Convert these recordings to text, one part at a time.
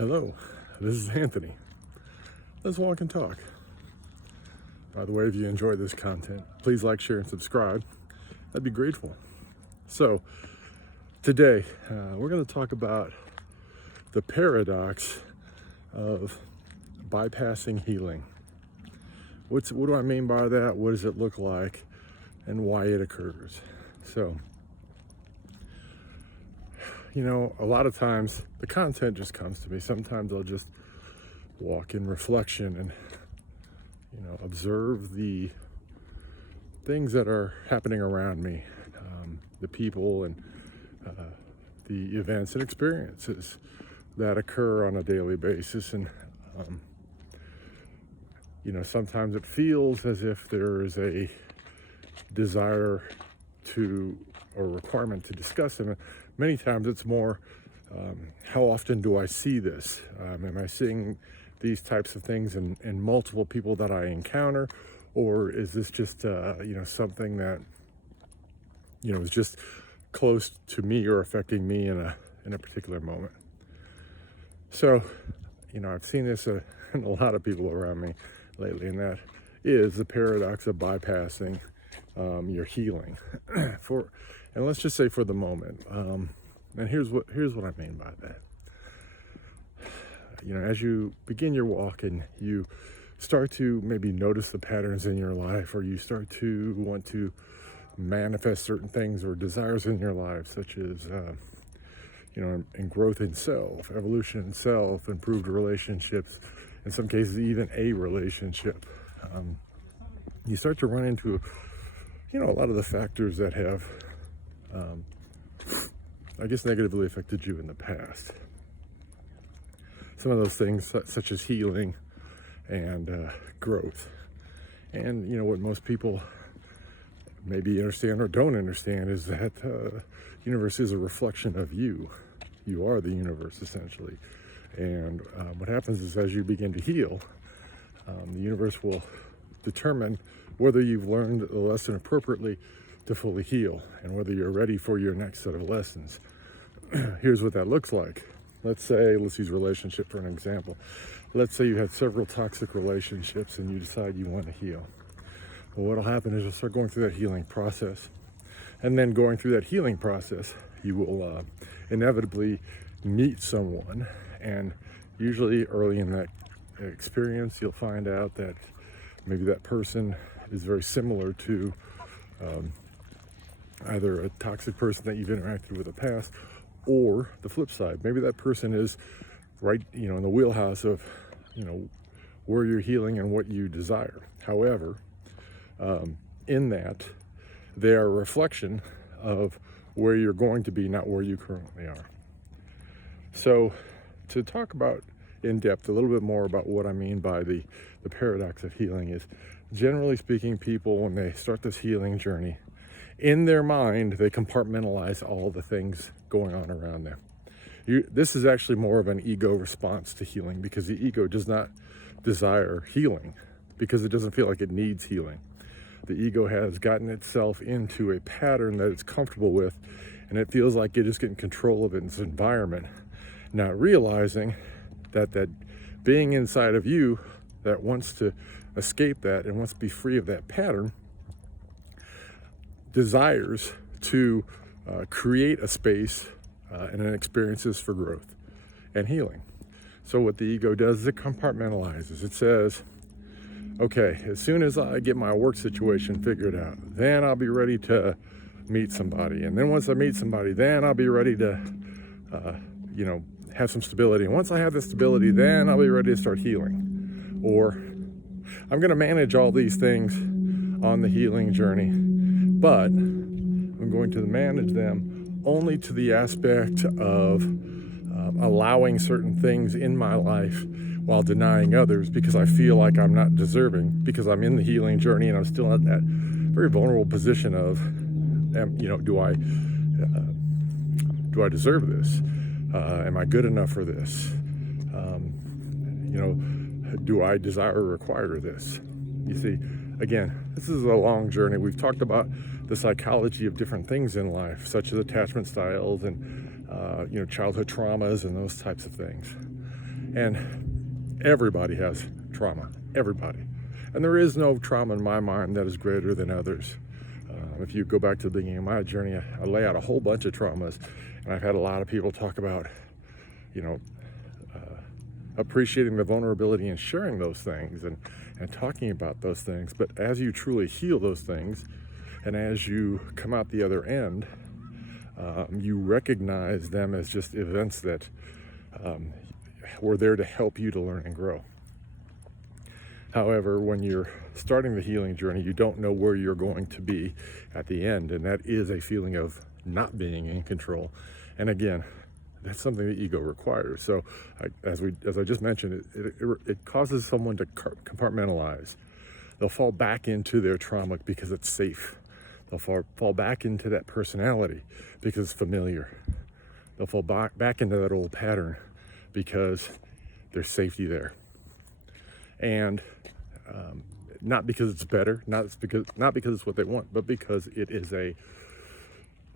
Hello, this is Anthony. Let's walk and talk. By the way, if you enjoy this content, please like, share, and subscribe. I'd be grateful. So, today we're going to talk about the paradox of bypassing healing. What do I mean by that? What does it look like? And why it occurs. So, a lot of times the content just comes to me. Sometimes I'll just walk in reflection and, observe the things that are happening around me, the people and the events and experiences that occur on a daily basis. And, sometimes it feels as if there is a desire to or requirement to discuss them. Many times it's more, how often do I see this? Am I seeing these types of things in multiple people that I encounter? Or is this just, something that, is just close to me or affecting me in a particular moment? So, I've seen this in a lot of people around me lately, and that is the paradox of bypassing your healing and let's just say for the moment. And here's what I mean by that. As you begin your walk and you start to maybe notice the patterns in your life, or you start to want to manifest certain things or desires in your life, such as, and growth in self, evolution in self, improved relationships, in some cases, even a relationship, you start to run into, a lot of the factors that have, negatively affected you in the past. Some of those things, such as healing and growth. And, what most people maybe understand or don't understand is that the universe is a reflection of you. You are the universe, essentially. And what happens is, as you begin to heal, the universe will determine whether you've learned the lesson appropriately to fully heal and whether you're ready for your next set of lessons. Here's what that looks like. Let's use relationship for an example. Let's say you had several toxic relationships and you decide you want to heal. Well, what'll happen is you'll start going through that healing process. And then going through that healing process, you will inevitably meet someone. And usually early in that experience, you'll find out that maybe that person is very similar to either a toxic person that you've interacted with in the past, or the flip side. Maybe that person is right, in the wheelhouse of, where you're healing and what you desire. However, in that, they are a reflection of where you're going to be, not where you currently are. So, to talk about in depth a little bit more about what I mean by the paradox of healing is, generally speaking, people, when they start this healing journey, in their mind, they compartmentalize all the things going on around them. This is actually more of an ego response to healing, because the ego does not desire healing because it doesn't feel like it needs healing. The ego has gotten itself into a pattern that it's comfortable with, and it feels like it is getting control of its environment, not realizing that being inside of you that wants to escape that and wants to be free of that pattern desires to create a space and an experiences for growth and healing. So what the ego does is it compartmentalizes. It says, okay, as soon as I get my work situation figured out, then I'll be ready to meet somebody. And then once I meet somebody, then I'll be ready to, have some stability. And once I have the stability, then I'll be ready to start healing. Or I'm going to manage all these things on the healing journey, but I'm going to manage them only to the aspect of allowing certain things in my life while denying others, because I feel like I'm not deserving, because I'm in the healing journey and I'm still at that very vulnerable position of, do I deserve this? Am I good enough for this? Do I desire or require this? You see, again, this is a long journey. We've talked about the psychology of different things in life, such as attachment styles and childhood traumas and those types of things. And everybody has trauma, everybody. And there is no trauma in my mind that is greater than others. If you go back to the beginning of my journey, I lay out a whole bunch of traumas, and I've had a lot of people talk about, you know, appreciating the vulnerability and sharing those things and talking about those things. But as you truly heal those things, and as you come out the other end, you recognize them as just events that were there to help you to learn and grow. However, when you're starting the healing journey, you don't know where you're going to be at the end, and that is a feeling of not being in control. And again, that's something the ego requires. So, as I just mentioned, it causes someone to compartmentalize. They'll fall back into their trauma because it's safe. They'll fall back into that personality because it's familiar. They'll fall back into that old pattern because there's safety there. And not because it's better, not because it's what they want, but because it is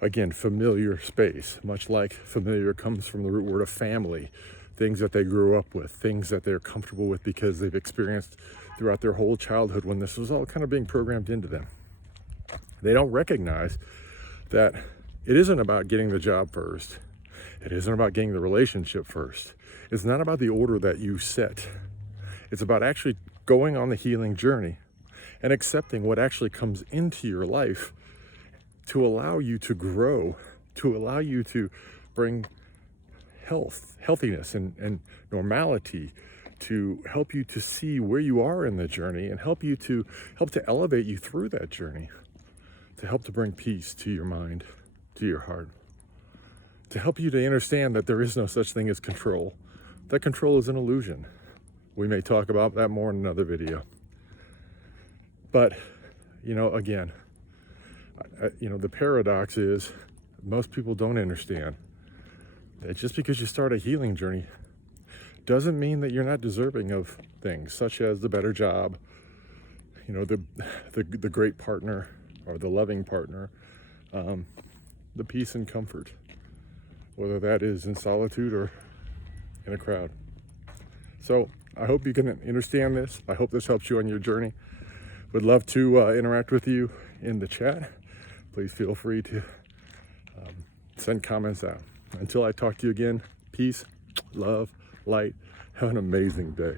again, familiar space. Much like familiar comes from the root word of family, things that they grew up with, things that they're comfortable with because they've experienced throughout their whole childhood when this was all kind of being programmed into them. They don't recognize that it isn't about getting the job first. It isn't about getting the relationship first. It's not about the order that you set. It's about actually going on the healing journey and accepting what actually comes into your life to allow you to grow, to allow you to bring healthiness and normality, to help you to see where you are in the journey and help to elevate you through that journey, to help to bring peace to your mind, to your heart, to help you to understand that there is no such thing as control, that control is an illusion. We may talk about that more in another video. But, again, the paradox is most people don't understand that just because you start a healing journey doesn't mean that you're not deserving of things such as the better job, the great partner or the loving partner, the peace and comfort, whether that is in solitude or in a crowd. So I hope you can understand this. I hope this helps you on your journey. Would love to interact with you in the chat. Please feel free to send comments out. Until I talk to you again, peace, love, light. Have an amazing day.